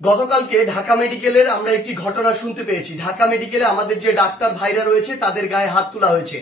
গতকালকে ঢাকা মেডিকেলের আমরা একটি ঘটনা শুনতে পেয়েছি। ঢাকা মেডিকেলে আমাদের যে ডাক্তার ভাইরা রয়েছে তাদের গায়ে হাত তোলা হয়েছে।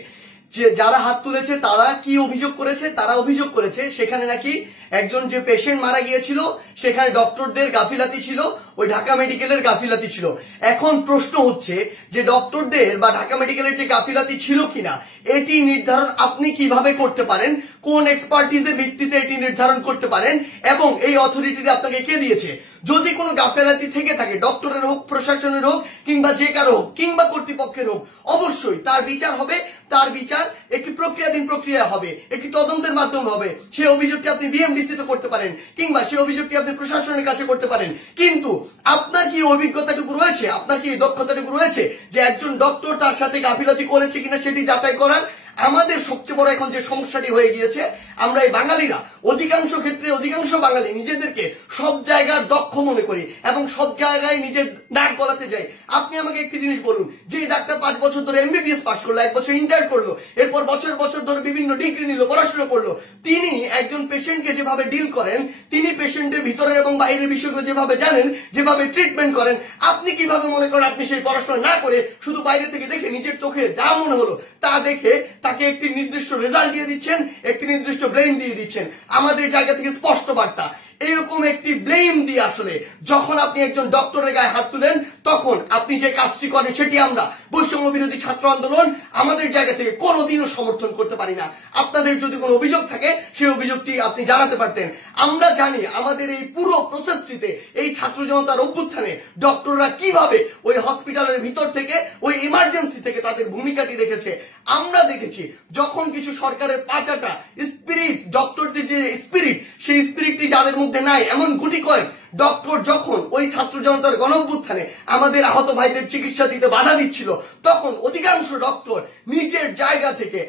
যে যারা হাত তুলেছে তারা কি অভিযোগ করেছে? তারা অভিযোগ করেছে সেখানে নাকি একজন যে পেশেন্ট মারা গিয়েছিল সেখানে ডক্টরদের গাফিলাতি ছিল, ওই ঢাকা মেডিকেলের গাফিলাতি ছিল। এখন প্রশ্ন হচ্ছে যে ডক্টরদের বা ঢাকা মেডিকেলের যে গাফিলাতি ছিল কিনা এটি নির্ধারণ আপনি কিভাবে করতে পারেন, কোন এক্সপার্টিজের ভিত্তিতে এটি নির্ধারণ করতে পারেন এবং এই অথরিটিটা আপনাকে কে দিয়েছে? যদি কোনো গাফিলাতি থেকে থাকে, ডক্টরের হোক, প্রশাসনের হোক, কিংবা যে কারো হোক, কিংবা কর্তৃপক্ষের হোক, অবশ্যই তার বিচার হবে। তার বিচার একটি প্রক্রিয়াধীন প্রক্রিয়া হবে, একটি তদন্তের মাধ্যমে হবে। সেই অভিযোগটি আপনি বিএমডিসি তে করতে পারেন কিংবা সেই অভিযোগটি আপনি প্রশাসনের কাছে করতে পারেন। কিন্তু আপনার কি অভিজ্ঞতাটুকু রয়েছে, আপনার কি দক্ষতাটুকু রয়েছে যে একজন ডক্টর তার সাথে গাফিলতি করেছে কিনা সেটি যাচাই করার? আমাদের সবচেয়ে বড় এখন যে সমস্যাটি হয়ে গিয়েছে, আমরা এই বাঙালিরা অধিকাংশ ক্ষেত্রে অধিকাংশ বাঙালি নিজেদেরকে সব জায়গার দক্ষ মনে করি এবং সব জায়গায় নিজের নাক গলাতে যাই। আপনি আমাকে একটি জিনিস বলুন, যে ডাক্তার 5 বছর ধরে এমবিবিএস পাস করলো, 1 বছর ইন্টার করলো, এরপর বছর বছর ধরে বিভিন্ন ডিগ্রি নিল, পড়াশোনা করলো, তিনি একজন পেশেন্টকে যেভাবে ডিল করেন, তিনি পেশেন্টের ভিতরের এবং বাইরের বিষয়গুলো যেভাবে জানেন, যেভাবে ট্রিটমেন্ট করেন, আপনি কিভাবে মনে করেন আপনি সেই পড়াশোনা না করে শুধু বাইরে থেকে দেখে নিজের চোখে যা মনে হলো তা দেখে তাকে একটি নির্দিষ্ট রেজাল্ট দিয়ে দিচ্ছেন, একটি নির্দিষ্ট ব্লেম দিয়ে দিচ্ছেন? আমাদের জায়গা থেকে স্পষ্ট বার্তা, এরকম একটি ব্লেম দিয়ে আসলে যখন আপনি একজন ডক্টরের গায়ে হাত তুলেন তখন আপনি যে কাজটি করেন সেটি আমরা বৈষম্য বিরোধী ছাত্র আন্দোলন আমাদের জায়গা থেকে কোনোদিনও সমর্থন করতে পারি না। আপনাদের যদি কোনো অভিযোগ থাকে সেই অভিযোগটি আপনি জানাতে পারতেন। আমরা জানি আমাদের এই পুরো প্রসেসটিতে, এই ছাত্র জনতার অভ্যুত্থানে ডক্টররা কিভাবে ওই হসপিটালের ভিতর থেকে, ওই ইমার্জেন্সি থেকে তাদের ভূমিকাটি রেখেছে। আমরা দেখেছি যখন কিছু সরকারের পাঁচাটা স্পিরিট, ডক্টরদের যে স্পিরিট, সেই স্পিরিটটি যাদের মধ্যে নাই এমন গুটি কয়েক ডক্টর যখন ওই ছাত্র জনতার গণঅভ্যুত্থানে আমাদের আহত ভাইদের চিকিৎসা দিতে বাধা দিচ্ছিল, তখন অধিকাংশ ডক্টর নিজের জায়গা থেকে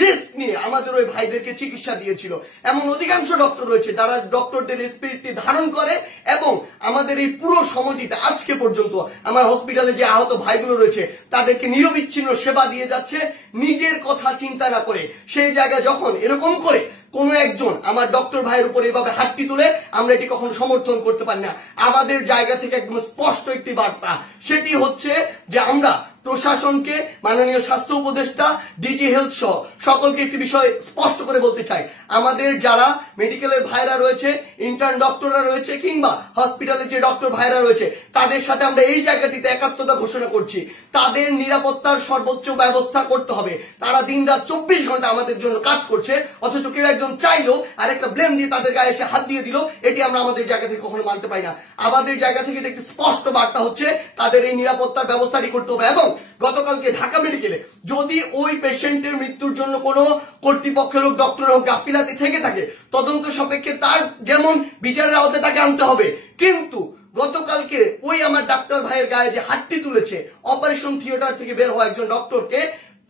রিস্ক নিয়ে আমাদের ওই ভাইদেরকে চিকিৎসা দিয়েছিল। এমন অধিকাংশ ডক্টর রয়েছে যারা ডক্টরদের স্পিরিটটি ধারণ করে এবং আমাদের এই পুরো সময়টিতে আজকে পর্যন্ত আমার হসপিটালে যে আহত ভাইগুলো রয়েছে তাদেরকে নিরবিচ্ছিন্ন সেবা দিয়ে যাচ্ছে নিজের কথা চিন্তা না করে। সেই জায়গায় যখন এরকম করে কোনো একজন আমার ডক্টর ভাইয়ের উপর এভাবে হাতটি তুলে, আমরা এটি কখনো সমর্থন করতে পারি না। আমাদের জায়গা থেকে একদম স্পষ্ট একটি বার্তা, সেটি হচ্ছে যে আমরা প্রশাসনকে, মাননীয় স্বাস্থ্য উপদেষ্টা, ডিজি হেলথ সহ সকলকে একটি বিষয় স্পষ্ট করে বলতে চাই, আমাদের যারা মেডিকেলের ভাইরা রয়েছে, ইন্টার্ন ডক্টররা রয়েছে, কিংবা হসপিটালে যে ডক্টর ভাইরা রয়েছে, তাদের সাথে আমরা এই জায়গাটিতে একাত্মতা ঘোষণা করছি। তাদের নিরাপত্তার সর্বোচ্চ ব্যবস্থা করতে হবে। তারা দিন রাত 24 ঘন্টা আমাদের জন্য কাজ করছে, অথচ কেউ একজন চাইলো আর একটা ব্লেম দিয়ে তাদের গায়ে এসে হাত দিয়ে দিল, এটি আমরা আমাদের জায়গা থেকে কখনো মানতে পারি না। আমাদের জায়গা থেকে একটি স্পষ্ট বার্তা হচ্ছে তাদের এই নিরাপত্তার ব্যবস্থাটি করতে হবে। এবং গতকালকে ঢাকা মেডিকেলে যদি ওই পেশেন্টের মৃত্যুর জন্য কোনো কর্তৃপক্ষের হোক, ডক্টর হোক গাফিলাতি থেকে থাকে, তদন্ত সাপেক্ষে তার যেমন বিচারের আওতায় তাকে আনতে হবে। কিন্তু গতকালকে ওই আমার ডাক্তার ভাইয়ের গায়ে যে হাতটি তুলেছে অপারেশন থিয়েটার থেকে বের হওয়া একজন ডক্টরকে,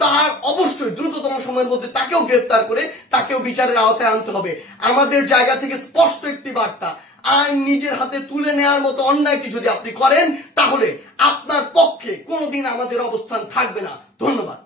তার অবশ্যই দ্রুততম সময়ের মধ্যে তাকেও গ্রেফতার করে তাকেও বিচারের আওতায় আনতে হবে। আমাদের জায়গা থেকে স্পষ্ট একটি বার্তা, আইন নিজের হাতে তুলে নেওয়ার মতো অন্যায়টি যদি আপনি করেন তাহলে আপনার পক্ষে কোনোদিন আমাদের অবস্থান থাকবে না। ধন্যবাদ।